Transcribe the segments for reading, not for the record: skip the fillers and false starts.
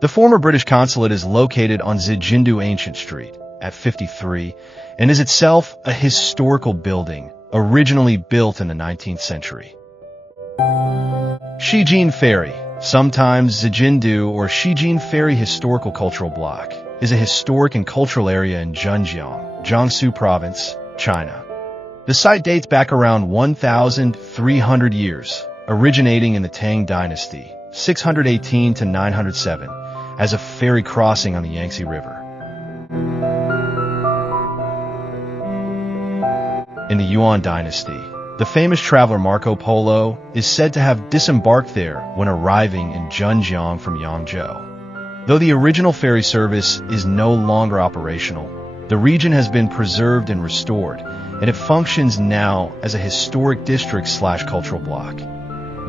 The former British consulate is located on Xijindu Ancient Street at 53 and is itself a historical building originally built in the 19th century. Xijin Ferry, sometimes Xijindu or Xijin Ferry Historical Cultural Block, is a historic and cultural area in Zhenjiang, Jiangsu Province, China. The site dates back around 1,300 years, originating in the Tang Dynasty, 618 to 907, as a ferry crossing on the Yangtze River. In the Yuan Dynasty, the famous traveler Marco Polo is said to have disembarked there when arriving in Zhenjiang from Yangzhou. Though the original ferry service is no longer operational, the region has been preserved and restored, and it functions now as a historic district/cultural block.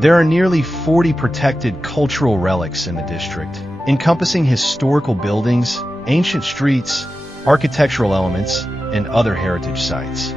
There are nearly 40 protected cultural relics in the district, encompassing historical buildings, ancient streets, architectural elements, and other heritage sites.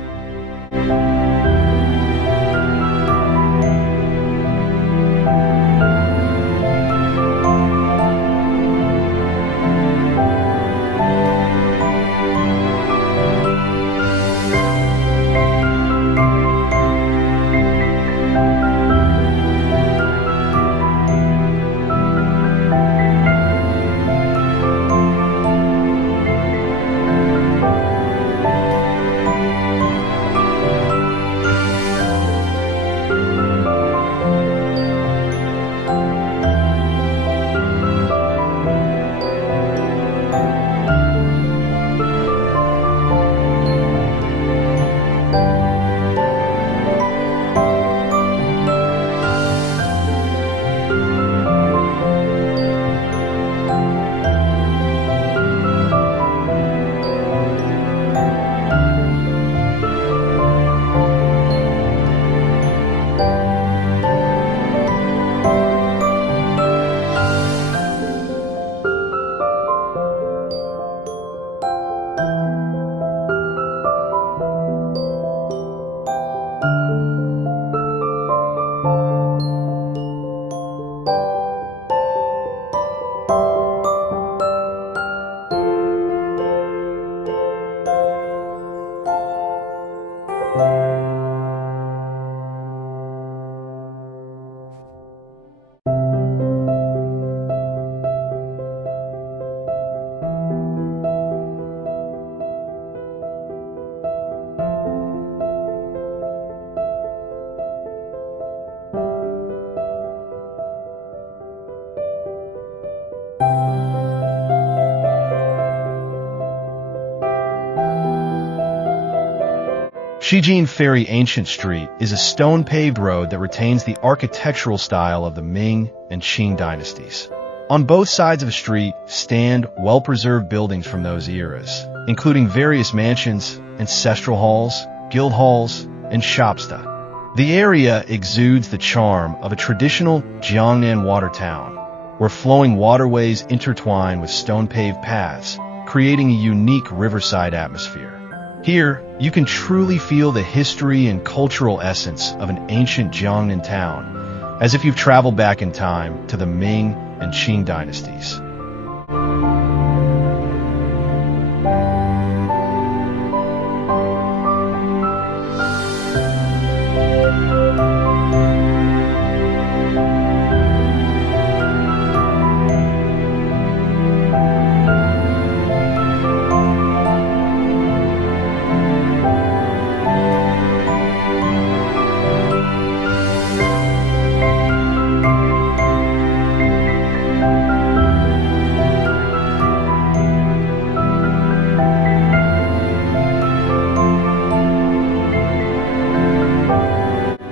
Xijin Ferry Ancient Street is a stone-paved road that retains the architectural style of the Ming and Qing dynasties. On both sides of the street stand well-preserved buildings from those eras, including various mansions, ancestral halls, guild halls, and shopsta. The area exudes the charm of a traditional Jiangnan water town, where flowing waterways intertwine with stone-paved paths, creating a unique riverside atmosphere. Here, you can truly feel the history and cultural essence of an ancient Jiangnan town, as if you've traveled back in time to the Ming and Qing dynasties.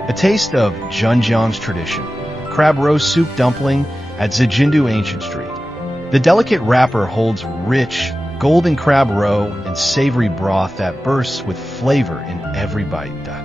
A taste of Zhenjiang's tradition, crab roast soup dumpling at Xijindu Ancient Street. The delicate wrapper holds rich, golden crab roe and savory broth that bursts with flavor in every bite.